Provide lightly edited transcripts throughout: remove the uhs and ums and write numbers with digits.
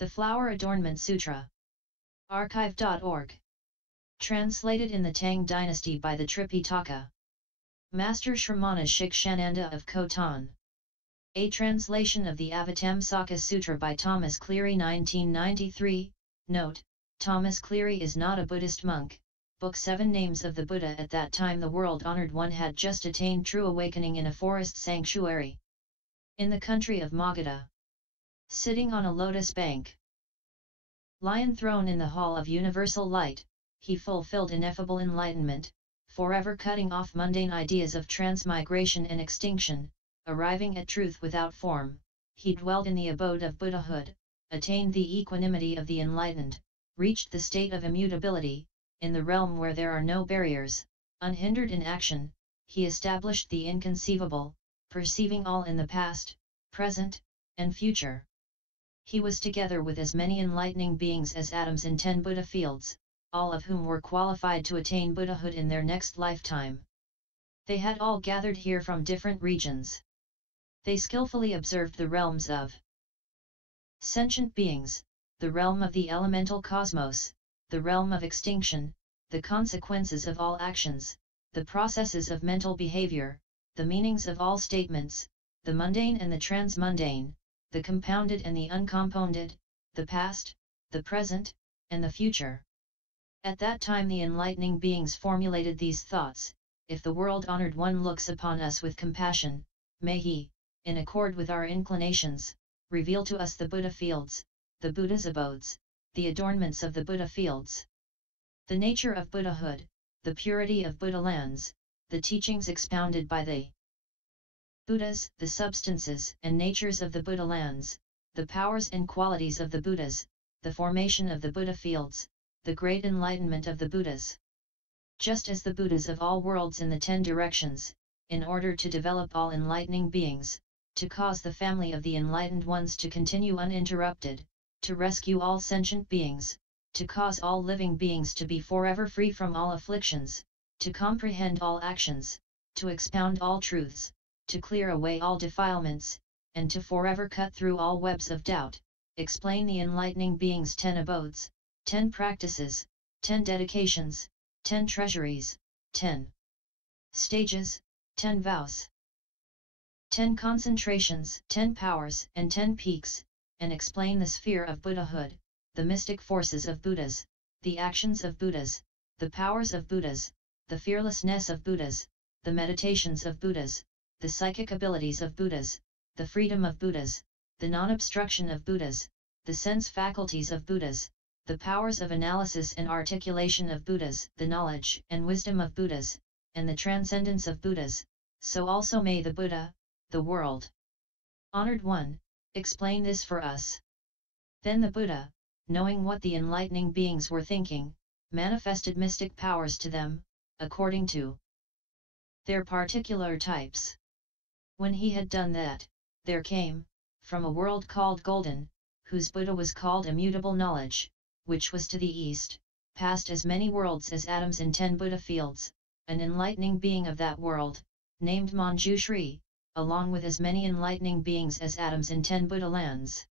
The Flower Adornment Sutra. Archive.org. Translated in the Tang Dynasty by the Tripitaka. Master Shramana Shikshananda of Khotan. A translation of the Avatamsaka Sutra by Thomas Cleary 1993. Note, Thomas Cleary is not a Buddhist monk. Book 7 Names of the Buddha. At that time the world-honored one had just attained true awakening in a forest sanctuary in the country of Magadha. Sitting on a lotus bank, lion throne in the hall of universal light, he fulfilled ineffable enlightenment, forever cutting off mundane ideas of transmigration and extinction, arriving at truth without form. He dwelled in the abode of Buddhahood, attained the equanimity of the enlightened, reached the state of immutability, in the realm where there are no barriers, unhindered in action. He established the inconceivable, perceiving all in the past, present, and future. He was together with as many enlightening beings as atoms in 10 Buddha fields, all of whom were qualified to attain Buddhahood in their next lifetime. They had all gathered here from different regions. They skillfully observed the realms of sentient beings, the realm of the elemental cosmos, the realm of extinction, the consequences of all actions, the processes of mental behavior, the meanings of all statements, the mundane and the transmundane, the compounded and the uncompounded, the past, the present, and the future. At that time the enlightening beings formulated these thoughts: if the world-honored one looks upon us with compassion, may he, in accord with our inclinations, reveal to us the Buddha fields, the Buddha's abodes, the adornments of the Buddha fields, the nature of Buddhahood, the purity of Buddha lands, the teachings expounded by the Buddhas, the substances and natures of the Buddha lands, the powers and qualities of the Buddhas, the formation of the Buddha fields, the great enlightenment of the Buddhas. Just as the Buddhas of all worlds in the 10 directions, in order to develop all enlightening beings, to cause the family of the enlightened ones to continue uninterrupted, to rescue all sentient beings, to cause all living beings to be forever free from all afflictions, to comprehend all actions, to expound all truths, to clear away all defilements, and to forever cut through all webs of doubt, explain the enlightening beings 10 abodes, 10 practices, 10 dedications, 10 treasuries, 10 stages, 10 vows, 10 concentrations, 10 powers and 10 peaks, and explain the sphere of Buddhahood, the mystic forces of Buddhas, the actions of Buddhas, the powers of Buddhas, the fearless-ness of Buddhas, the meditations of Buddhas, the psychic abilities of Buddhas, the freedom of Buddhas, the nonobstruction of Buddhas, the sense faculties of Buddhas, the powers of analysis and articulation of Buddhas, the knowledge and wisdom of Buddhas, and the transcendence of Buddhas. So also may the Buddha, the world-honored one, explain this for us. Then the Buddha, knowing what the enlightening beings were thinking, manifested mystic powers to them, according to their particular types. When he had done that, there came, from a world called Golden, whose Buddha was called Immutable Knowledge, which was to the east, past as many worlds as atoms in 10 Buddha fields, an enlightening being of that world, named Manjushri, along with as many enlightening beings as atoms in 10 Buddha lands.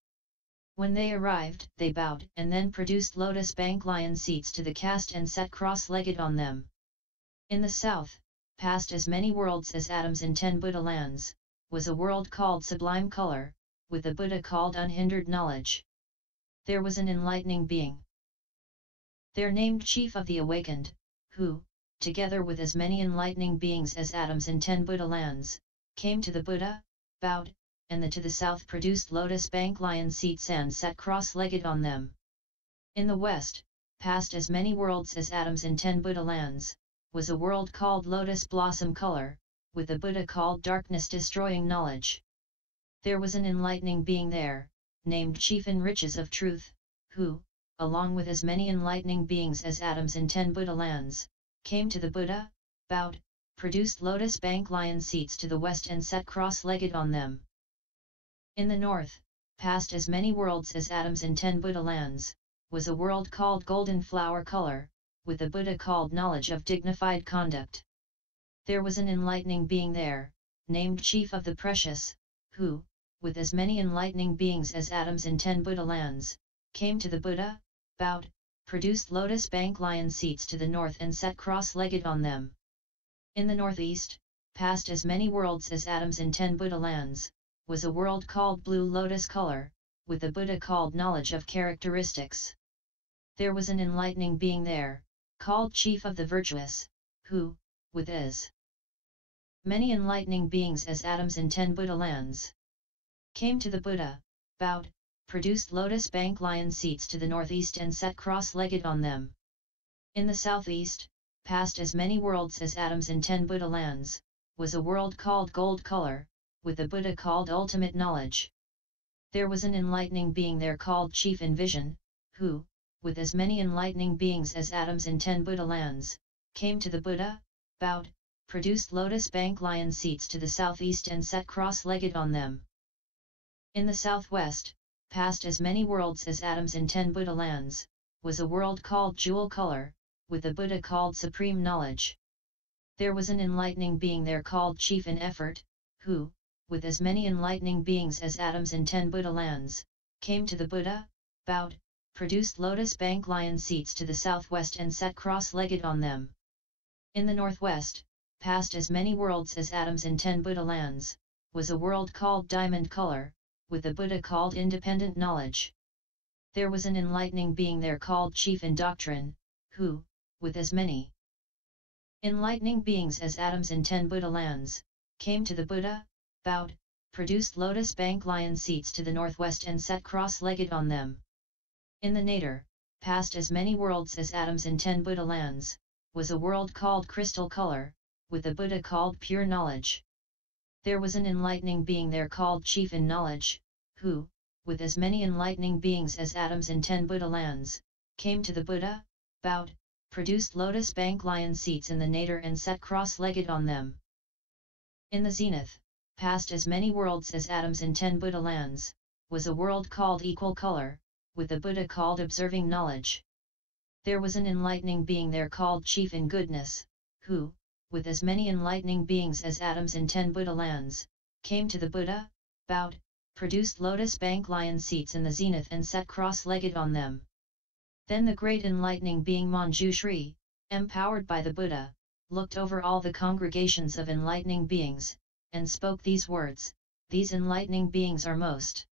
When they arrived, they bowed and then produced lotus bank lion seats to the cast and sat cross-legged on them. In the south, past as many worlds as atoms in 10 Buddha lands, was a world called Sublime Color, with a Buddha called Unhindered Knowledge. There was an enlightening being there named Chief of the Awakened, who, together with as many enlightening beings as atoms in 10 Buddha lands, came to the Buddha, bowed, and to the south produced lotus bank lion seats and sat cross-legged on them. In the west, past as many worlds as atoms in 10 Buddha lands, was a world called Lotus Blossom Color, with a Buddha called Darkness-Destroying Knowledge. There was an enlightening being there, named Chief in Riches of Truth, who, along with as many enlightening beings as atoms in 10 Buddha lands, came to the Buddha, bowed, produced lotus bank lion seats to the west and sat cross-legged on them. In the north, past as many worlds as atoms in 10 Buddha lands, was a world called Golden Flower Color, with a Buddha called Knowledge of Dignified Conduct. There was an enlightening being there, named Chief of the Precious, who, with as many enlightening beings as atoms in 10 Buddha lands, came to the Buddha, bowed, produced lotus bank lion seats to the north and sat cross-legged on them. In the northeast, past as many worlds as atoms in 10 Buddha lands, was a world called blue lotus color, with the Buddha called knowledge of characteristics. There was an enlightening being there, called chief of the virtuous, who, with as many enlightening beings as atoms in 10 Buddha lands, came to the Buddha, bowed, produced lotus bank lion seats to the northeast and sat cross-legged on them. In the southeast, past as many worlds as atoms in 10 Buddha lands, was a world called gold color, with the Buddha called ultimate knowledge. There was an enlightening being there called chief in vision, who, with as many enlightening beings as atoms in 10 Buddha lands, came to the Buddha, bowed, produced lotus bank lion seats to the southeast and sat cross-legged on them. In the southwest, past as many worlds as atoms in 10 Buddha lands, was a world called jewel color, with the Buddha called supreme knowledge. There was an enlightening being there called chief in effort, who, with as many enlightening beings as atoms in 10 Buddha lands, came to the Buddha, bowed, produced lotus bank lion seats to the southwest and sat cross-legged on them. In the northwest, past as many worlds as atoms in 10 Buddha lands, was a world called diamond color, with the Buddha called independent knowledge. There was an enlightening being there called chief in doctrine, who, with as many enlightening beings as atoms in 10 Buddha lands, came to the Buddha, bowed, produced lotus bank lion seats to the northwest and sat cross-legged on them. In the nadir, past as many worlds as atoms in 10 Buddha lands, was a world called crystal color, with the Buddha called pure knowledge. There was an enlightening being there called chief in knowledge, who, with as many enlightening beings as atoms in 10 Buddha lands, came to the Buddha, bowed, produced lotus bank lion seats in the nadir and sat cross-legged on them. In the zenith, past as many worlds as atoms in 10 Buddha lands, was a world called equal color, with the Buddha called observing knowledge. There was an enlightening being there called chief in goodness, who, with as many enlightening beings as atoms in 10 Buddha lands, came to the Buddha, bowed, produced lotus bank lion seats in the zenith and sat cross-legged on them. Then the great enlightening being Manjushri, empowered by the Buddha, looked over all the congregations of enlightening beings, and spoke these words: "These enlightening beings are most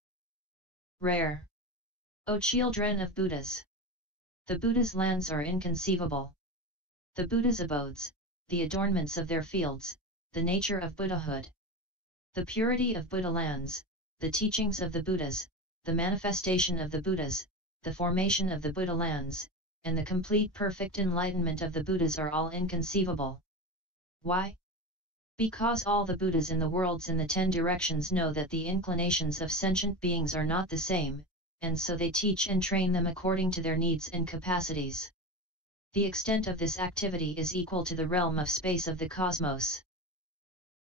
rare. O children of Buddhas! The Buddha's lands are inconceivable. The Buddha's abodes, the adornments of their fields, the nature of Buddhahood. The purity of Buddha lands, the teachings of the Buddhas, the manifestation of the Buddhas, the formation of the Buddha lands, and the complete perfect enlightenment of the Buddhas are all inconceivable." Why? Because all the Buddhas in the worlds in the 10 directions know that the inclinations of sentient beings are not the same, and so they teach and train them according to their needs and capacities. The extent of this activity is equal to the realm of space of the cosmos.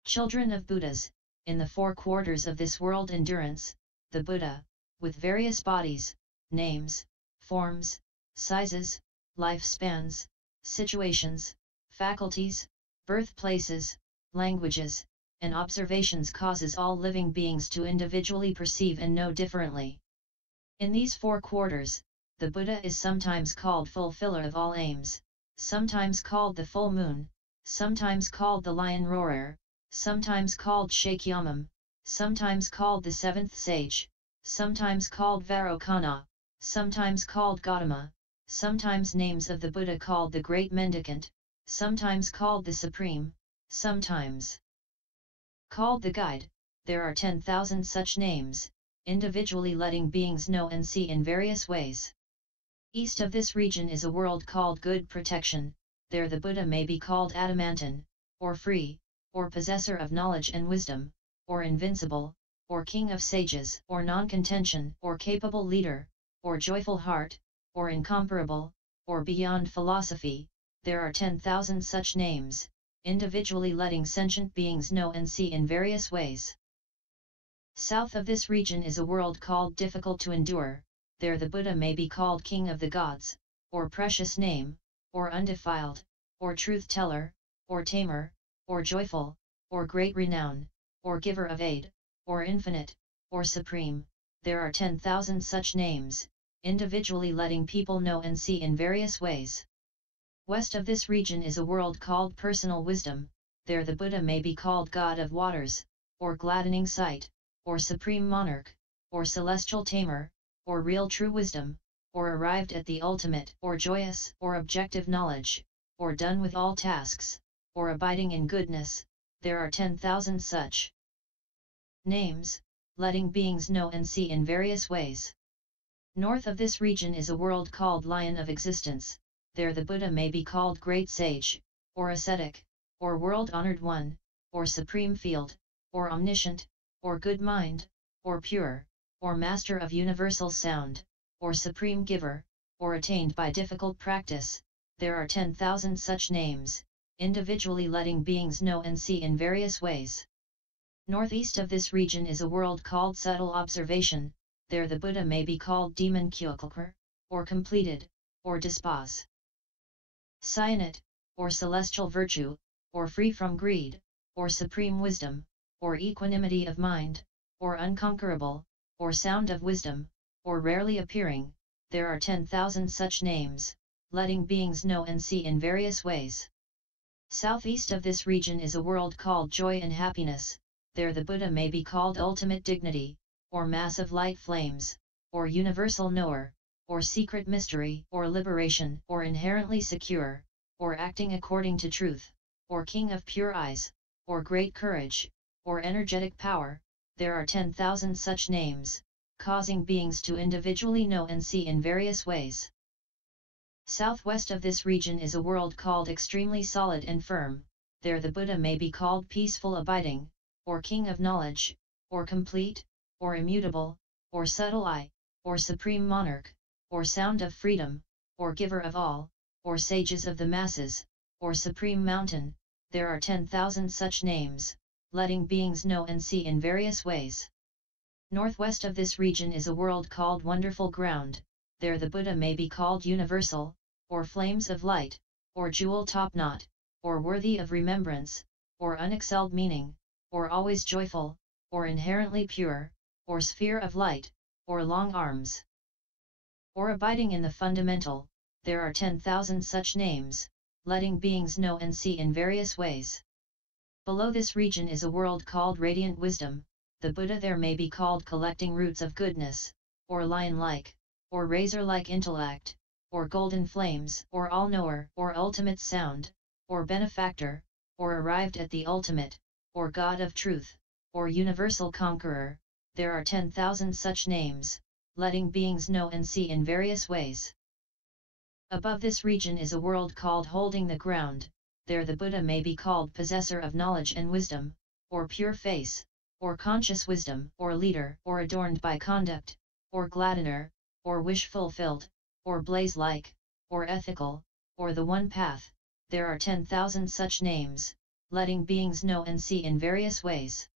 Children of Buddhas, in the 4 quarters of this world endurance, the Buddha, with various bodies, names, forms, sizes, lifespans, situations, faculties, birthplaces, languages, and observations causes all living beings to individually perceive and know differently. In these 4 quarters, the Buddha is sometimes called fulfiller of all aims, sometimes called the full moon, sometimes called the lion roarer, sometimes called Shakyamam, sometimes called the 7th sage, sometimes called Varokana, sometimes called Gautama, sometimes names of the Buddha called the Great Mendicant, sometimes called the Supreme, sometimes called the Guide. There are 10,000 such names, individually letting beings know and see in various ways. East of this region is a world called Good Protection. There the Buddha may be called Adamantan, or Free, or Possessor of Knowledge and Wisdom, or Invincible, or King of Sages, or Non-Contention, or Capable Leader, or Joyful Heart, or Incomparable, or Beyond Philosophy. There are 10,000 such names, individually letting sentient beings know and see in various ways. South of this region is a world called Difficult to Endure. There the Buddha may be called King of the Gods, or Precious Name, or Undefiled, or Truth Teller, or Tamer, or Joyful, or Great Renown, or Giver of Aid, or Infinite, or Supreme. There are 10,000 such names, individually letting people know and see in various ways. West of this region is a world called personal wisdom. There the Buddha may be called God of waters, or gladdening sight, or supreme monarch, or celestial tamer, or real true wisdom, or arrived at the ultimate, or joyous, or objective knowledge, or done with all tasks, or abiding in goodness. There are 10,000 such names, letting beings know and see in various ways. North of this region is a world called Lion of Existence. There the Buddha may be called Great Sage, or Ascetic, or World-Honored One, or Supreme Field, or Omniscient, or Good Mind, or Pure, or Master of Universal Sound, or Supreme Giver, or attained by difficult practice. There are 10,000 such names, individually letting beings know and see in various ways. Northeast of this region is a world called Subtle Observation. There the Buddha may be called Demon Kyokulkar, or Completed, or Dispose. Cyanate, or Celestial Virtue, or Free from Greed, or Supreme Wisdom, or Equanimity of Mind, or Unconquerable, or Sound of Wisdom, or Rarely Appearing. There are 10,000 such names, letting beings know and see in various ways. Southeast of this region is a world called Joy and Happiness. There the Buddha may be called Ultimate Dignity, or Massive Light Flames, or Universal Knower, or Secret Mystery, or Liberation, or Inherently Secure, or Acting According to Truth, or King of Pure Eyes, or Great Courage, or Energetic Power. There are 10,000 such names, causing beings to individually know and see in various ways. Southwest of this region is a world called Extremely Solid and Firm. There the Buddha may be called Peaceful Abiding, or King of Knowledge, or Complete, or Immutable, or Subtle Eye, or Supreme Monarch, or Sound of Freedom, or Giver of All, or Sages of the Masses, or Supreme Mountain. There are 10,000 such names, letting beings know and see in various ways. Northwest of this region is a world called Wonderful Ground. There the Buddha may be called Universal, or Flames of Light, or Jewel Top-Knot, or Worthy of Remembrance, or Unexcelled Meaning, or Always Joyful, or Inherently Pure, or Sphere of Light, or Long Arms, or Abiding in the Fundamental. There are 10,000 such names, letting beings know and see in various ways. Below this region is a world called Radiant Wisdom. The Buddha there may be called Collecting Roots of Goodness, or Lion-like, or Razor-like Intellect, or Golden Flames, or All-Knower, or Ultimate Sound, or Benefactor, or Arrived at the Ultimate, or God of Truth, or Universal Conqueror. There are 10,000 such names, letting beings know and see in various ways. Above this region is a world called Holding the Ground. There the Buddha may be called Possessor of Knowledge and Wisdom, or Pure Face, or Conscious Wisdom, or Leader, or Adorned by Conduct, or Gladdener, or Wish Fulfilled, or Blaze-like, or Ethical, or the One Path. There are 10,000 such names, letting beings know and see in various ways.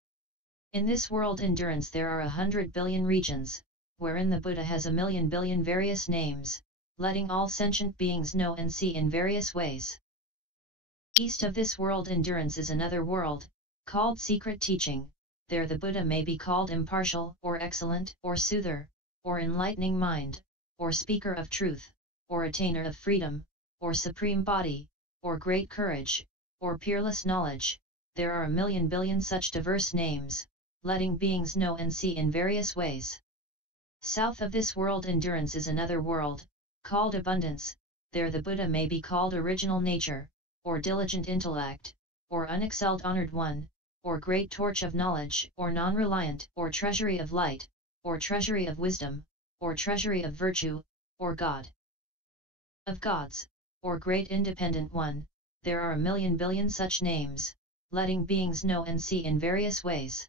In this world endurance there are 100 billion regions, wherein the Buddha has 1,000,000 billion various names, letting all sentient beings know and see in various ways. East of this world endurance is another world, called Secret Teaching. There the Buddha may be called Impartial, or Excellent, or Soother, or Enlightening Mind, or Speaker of Truth, or Attainer of Freedom, or Supreme Body, or Great Courage, or Peerless Knowledge. There are 1,000,000 billion such diverse names, letting beings know and see in various ways. South of this world endurance is another world, called Abundance. There the Buddha may be called Original Nature, or Diligent Intellect, or Unexcelled Honored One, or Great Torch of Knowledge, or Non-Reliant, or Treasury of Light, or Treasury of Wisdom, or Treasury of Virtue, or God of Gods, or Great Independent One. There are 1,000,000 billion such names, letting beings know and see in various ways.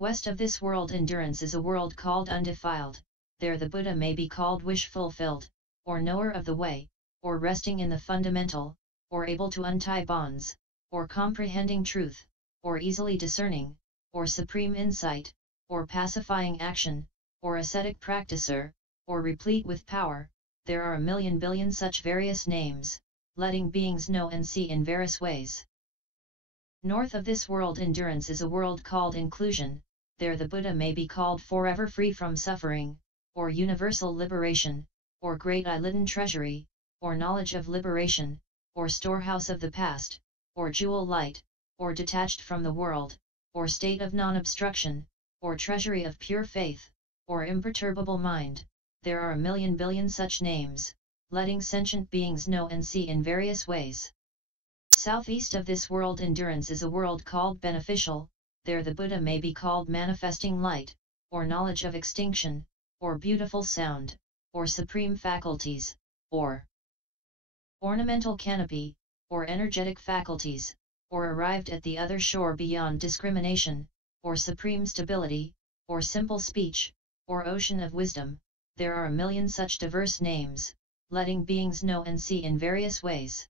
West of this world endurance is a world called Undefiled. There the Buddha may be called Wish Fulfilled, or Knower of the Way, or Resting in the Fundamental, or Able to Untie Bonds, or Comprehending Truth, or Easily Discerning, or Supreme Insight, or Pacifying Action, or Ascetic Practicer, or Replete with Power. There are 1,000,000 billion such various names, letting beings know and see in various ways. North of this world endurance is a world called Inclusion. There the Buddha may be called Forever Free from Suffering, or universal liberation, or great enlightened treasury, or knowledge of liberation, or storehouse of the past, or jewel light, or detached from the world, or state of non-obstruction, or treasury of pure faith, or imperturbable mind. There are a million billion such names, letting sentient beings know and see in various ways. Southeast of this world endurance is a world called beneficial. There the Buddha may be called manifesting light, or knowledge of extinction, or beautiful sound, or supreme faculties, or ornamental canopy, or energetic faculties, or arrived at the other shore beyond discrimination, or supreme stability, or simple speech, or ocean of wisdom. There are a million such diverse names, letting beings know and see in various ways.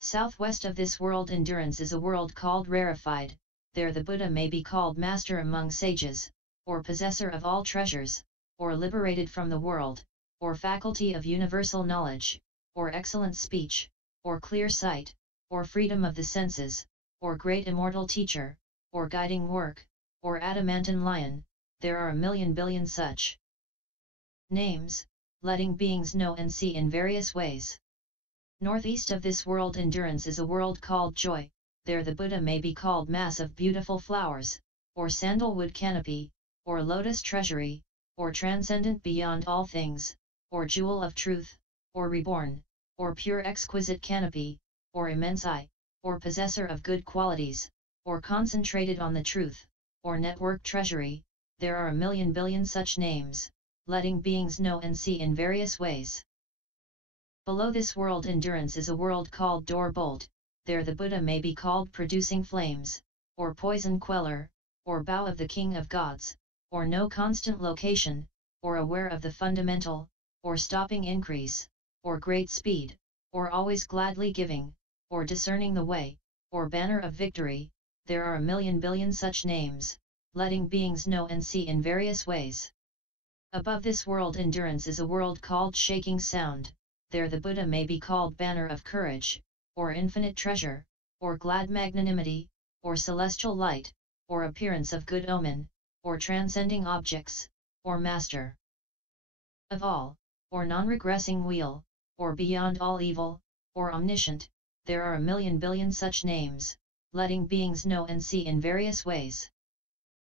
Southwest of this world endurance is a world called rarefied. There the Buddha may be called master among sages, or possessor of all treasures, or liberated from the world, or faculty of universal knowledge, or excellent speech, or clear sight, or freedom of the senses, or great immortal teacher, or guiding work, or adamantine lion. There are a million billion such names, letting beings know and see in various ways. Northeast of this world endurance is a world called joy. There the Buddha may be called mass of beautiful flowers, or sandalwood canopy, or lotus treasury, or transcendent beyond all things, or jewel of truth, or reborn, or pure exquisite canopy, or immense eye, or possessor of good qualities, or concentrated on the truth, or network treasury. There are a million billion such names, letting beings know and see in various ways. Below this world endurance is a world called door bolt. There the Buddha may be called producing flames, or poison queller, or bow of the king of gods, or no constant location, or aware of the fundamental, or stopping increase, or great speed, or always gladly giving, or discerning the way, or banner of victory. There are a million billion such names, letting beings know and see in various ways. Above this world endurance is a world called shaking sound. There the Buddha may be called banner of courage, or infinite treasure, or glad magnanimity, or celestial light, or appearance of good omen, or transcending objects, or master of all, or non-regressing wheel, or beyond all evil, or omniscient. There are a million billion such names, letting beings know and see in various ways.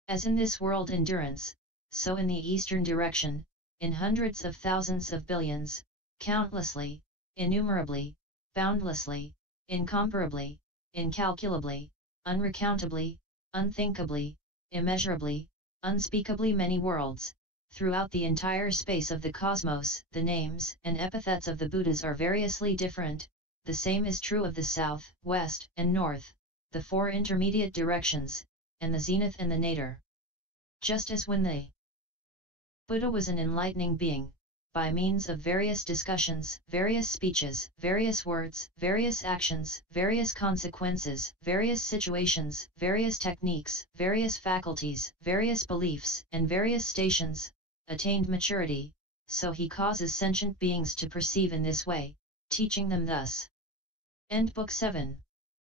As in this world endurance, so in the eastern direction, in hundreds of thousands of billions, countlessly, innumerably, boundlessly, incomparably, incalculably, unrecountably, unthinkably, immeasurably, unspeakably many worlds. Throughout the entire space of the cosmos, the names and epithets of the Buddhas are variously different. The same is true of the south, west, and north, the four intermediate directions, and the zenith and the nadir. Just as when the Buddha was an enlightening being, by means of various discussions, various speeches, various words, various actions, various consequences, various situations, various techniques, various faculties, various beliefs, and various stations, attained maturity, so he causes sentient beings to perceive in this way, teaching them thus. End Book 7.